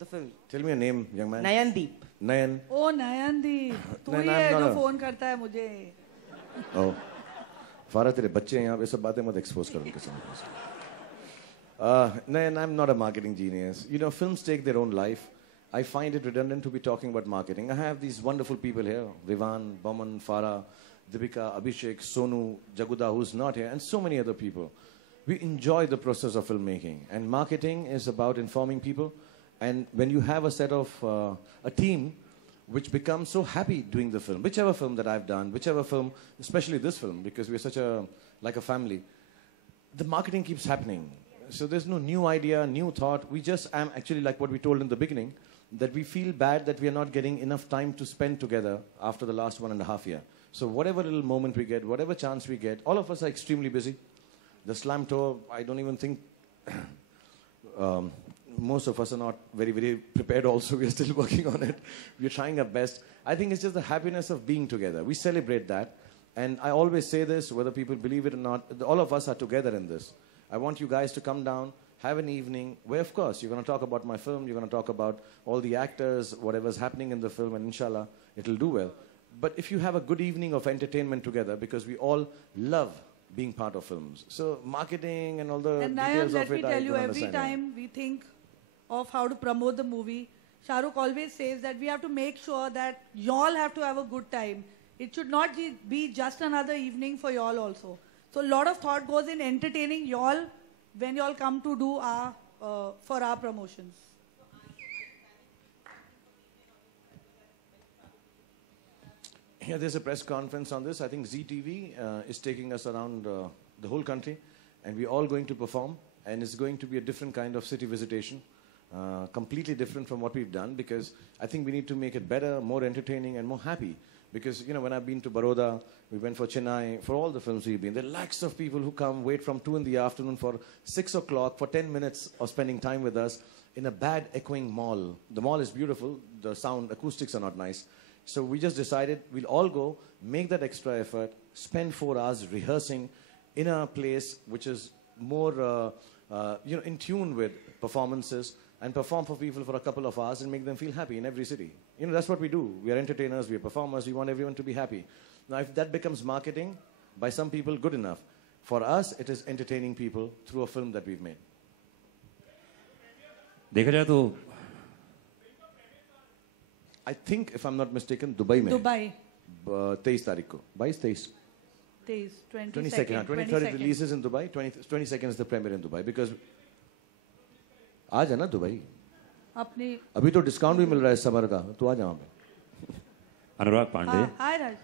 the film. Tell me a name, young man. Nayandeep. Nayan. ओ नयनदीप, तू ही है जो phone करता है मुझे. Oh. फारा तेरे बच्चे हैं यहाँ पे, सब बातें मत एक्सपोज कर उनके सामने. Nayan, I'm not a marketing genius. You know, films take their own life. I find it redundant to be talking about marketing. I have these wonderful people here, Vivan, Boman, Farah, Deepika, Abhishek, Sonu, Jaguda, who's not here, and so many other people. We enjoy the process of filmmaking, and marketing is about informing people. And when you have a set of, a team which becomes so happy doing the film, whichever film that I've done, whichever film, especially this film, because we're such like a family, the marketing keeps happening. So there's no new idea, new thought. We just am actually like what we told in the beginning, that we feel bad that we are not getting enough time to spend together after the last 1.5 years. So whatever little moment we get, whatever chance we get, all of us are extremely busy. The slam tour, I don't even think most of us are not very, very prepared also. We are still working on it. We're trying our best. I think it's just the happiness of being together. We celebrate that. And I always say this, whether people believe it or not, all of us are together in this. I want you guys to come down, have an evening where, of course, you're going to talk about my film, you're going to talk about all the actors, whatever's happening in the film, and inshallah, it'll do well. But if you have a good evening of entertainment together, because we all love being part of films. So marketing and all the details of it, let me tell you, every understand time we think of how to promote the movie, Shah Rukh always says that we have to make sure that y'all have to have a good time. It should not be just another evening for y'all also. So a lot of thought goes in entertaining y'all when y'all come to do for our promotions. Yeah, there's a press conference on this. I think ZTV is taking us around the whole country, and we're all going to perform, and it's going to be a different kind of city visitation, completely different from what we've done, because I think we need to make it better, more entertaining, and more happy. Because, you know, when I've been to Baroda, we went for Chennai, for all the films we've been, there are lakhs of people who come, wait from 2 in the afternoon for 6 o'clock for 10 minutes of spending time with us in a bad echoing mall. The mall is beautiful, the sound, acoustics are not nice. So we just decided we'll all go, make that extra effort, spend 4 hours rehearsing in a place which is more, you know, in tune with performances, and perform for people for a couple of hours and make them feel happy in every city. You know, that's what we do. We are entertainers, we are performers, we want everyone to be happy. Now, if that becomes marketing, by some people, good enough. For us, it is entertaining people through a film that we've made. देखा जाए तो I think, if I'm not mistaken, Dubai में. Dubai. 23 तारीख को. 22, 23. 22nd. 23rd releases in Dubai. 22nd is the premiere in Dubai. Because आ जाना Dubai. अपनी अभी तो डिस्काउंट भी मिल रहा है समर का, तो आ जाओ. अनुराग पांडे. हाय राज.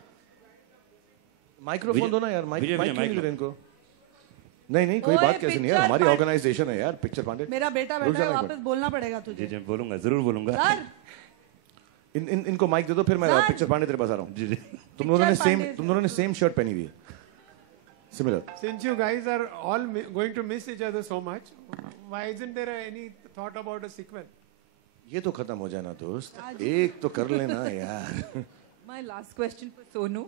माइक्रोफोन दो ना यार, माइक क्यों नहीं ले रहे इनको? नहीं कोई बात कैसे नहीं यार, हमारी ऑर्गेनाइजेशन है यार. पिक्चर पांडे, मेरा बेटा बैठा है, वापस बोलना पड़ेगा तुझे. जी बोलूंगा, जरूर बोलूंगा. इनको माइक दे दो, फिर मैं पिक्चर पांडे तेरे पास आ रहा हूँ. जी तुम दोनों ने सेम शर्ट पहनी हुई है. Similar. Since you guys are all going to miss each other so much, why isn't there any thought about a sequel? ये तो खत्म हो जाना दोस्त, एक तो कर लेना यार. My last question for Sonu.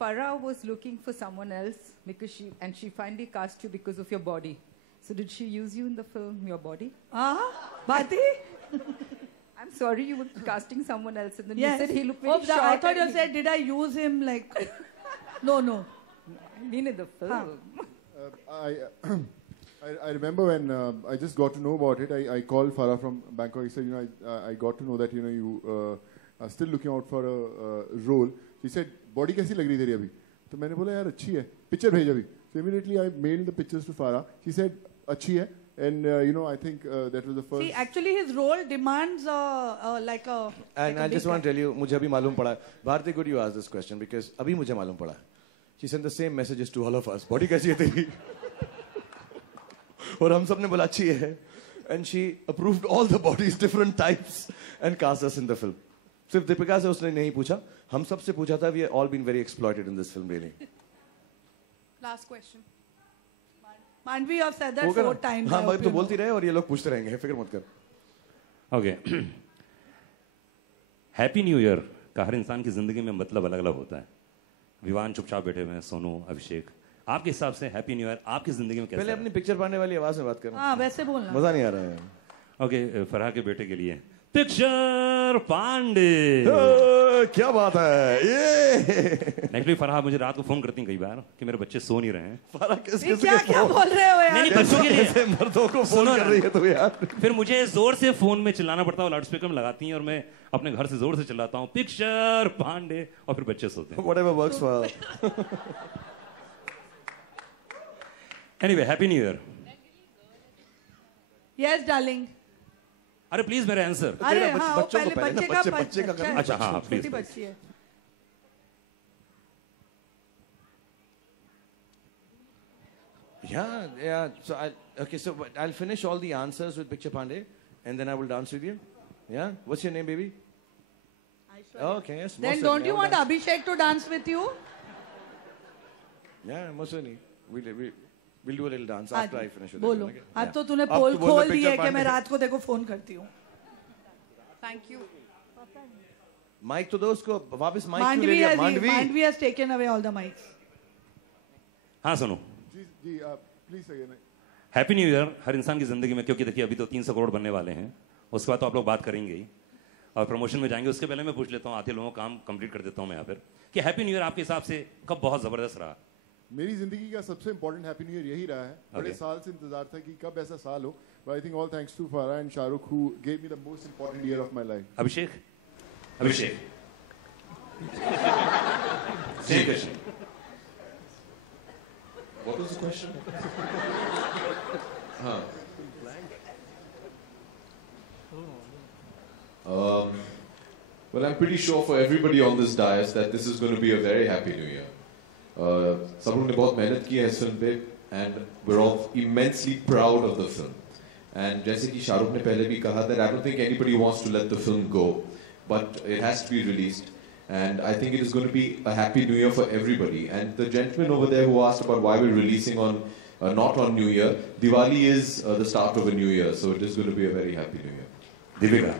Farah was looking for someone else because she finally cast you because of your body. So did she use you in the film, your body? Bati? I'm sorry, you were casting someone else, and then Yes. you said he looked very short. I thought you said, did I use him like? No. I mean in the film. I remember when I just got to know about it. I called Farah from Bangkok. He said, you know, I got to know that, you know, you are still looking out for a role. She said, body कैसी लग रही तेरी अभी? तो मैंने बोला यार अच्छी है. Picture भेज अभी. So immediately I mailed the pictures to Farah. She said अच्छी है. And you know, I think that was the first. See, actually, his role demands like a. And I just want to tell you, मुझे अभी मालूम पड़ा. Bharti, good you ask this question because अभी मुझे मालूम पड़ा. She sent the same messages to all of us. Body कैसी है तेरी? और हम सब ने बोला अच्छी है. And she approved all the bodies, different types, and cast us in the film. सिर्फ दीपिका से उसने नहीं पूछा. हम सब से पूछा था. We have all been very exploited in this film, really. Last question. Manvi, you have said that 4 times. हाँ, मैं तो बोलती रहे और ये लोग पूछते रहेंगे. फिक्र मत कर. Okay. हैप्पी न्यू ईयर का हर इंसान की जिंदगी में मतलब अलग अलग होता है. विवान चुपचाप बैठे हुए हैं, सोनू, अभिषेक, आपके हिसाब से हैप्पी न्यू ईयर आपकी जिंदगी में कैसा? पहले अपनी पिक्चर पाने वाली आवाज में बात करना. हाँ, वैसे बोलना. मजा नहीं आ रहा है. ओके, फराह के बेटे के लिए पिक्चर पांडे। क्या बात है ये। एक्चुअली फराह मुझे रात को फोन करती हैं कई बार कि मेरे बच्चे सो नहीं रहे हैं। फराह ये क्या क्या बोल रहे हो यार? नहीं, बच्चों के लिए कैसे मर्दों को फोन सुनो कर ना। रही है तू यार। फिर मुझे जोर से फोन में चिल्लाना पड़ता है, लाउड स्पीकर में लगाती हैं और मैं अपने घर से जोर से चिल्लाता हूँ पिक्चर पांडे, और फिर बच्चे सोते हैं। Whatever works for her. Anyway, happy new year. Yes, darling. अरे प्लीज मेरा आंसर। अरे तेरा हाँ, वो बच्चों को पहले पहले ना, बच्चे का करना। अच्छा, हाँ, छोटी please, बच्ची है। Yeah. So I'll finish all the answers with Picture Pandey, and then I will dance with you. Yeah. What's your name, baby? Okay. Yes. Then most don't certainly, you I'll want dance. Abhishek to dance with you? Yeah, most certainly. We'll do a little dance after I finish with बोलो। everyone, okay? अब Yeah. तो तूने अब पोल तो बोल खोल दे दी Picture है कि मैं Pandey। रात को देखो फोन करती हूँ। Thank you. माइक तो दो उसको वापस माइक क्यों ले मांडवी लिया has Mandvi has taken away all the mics. हाँ सुनो, जी please again. Happy new year हर इंसान की जिंदगी में, क्योंकि देखिए अभी तो 300 करोड़ बनने वाले हैं, उसके बाद तो आप लोग बात करेंगे ही और प्रमोशन में जाएंगे। उसके पहले मैं पूछ लेता हूँ, आते लोगों का काम कंप्लीट कर देता हूँ मैं यहाँ पर, कि हैप्पी न्यू ईयर आपके हिसाब से कब बहुत जबरदस्त रहा? मेरी जिंदगी का सबसे इंपॉर्टेंट हैप्पी न्यू ईयर यही रहा है। बड़े साल से इंतजार था कि कब ऐसा साल हो, but I think all thanks to Farah and Shahrukh who gave me the most important year of my life. Abhishek, Abhishek same question. What was the question? Well, I'm pretty sure for everybody on this dais that this is going to be a very happy new year. सब लोग ने बहुत मेहनत की है इस film पे, and we're all immensely proud of the film. And जैसे कि शाहरुख ने पहले भी कहा that I don't think anybody wants to let the film go, but it has to be released. And I think it is going to be a happy new year for everybody. And the gentleman over there who asked about why we're releasing on not on New Year, Diwali is the start of a new year, so it is going to be a very happy new year. Deepika,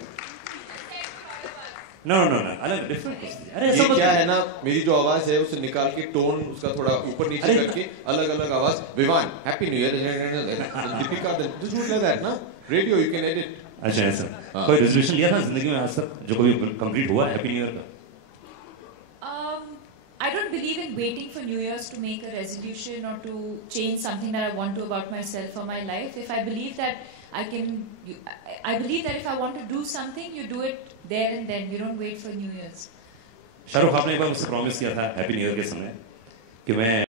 no no no, अलग different. अरे ये ऐसा मत क्या करो। है ना, मेरी जो आवाज है उसे निकाल के टोन उसका थोड़ा ऊपर नीचे करके अलग अलग आवाज, Vivaan happy new year, Deepika just do it like that ना, रेडियो you can edit. अच्छा ऐसा कोई रेजोल्यूशन लिया था जिंदगी में आज तक जो कभी कंप्लीट हुआ हैप्पी न्यू ईयर का? I don't believe in waiting for New Year's to make a resolution or to change something that I want to about myself or my life. If I believe that I believe that if I want to do something, you do it there and then. You don't wait for New Year's. Shahrukh, आपने एक बार मुझसे promise किया था happy new year के समय कि मैं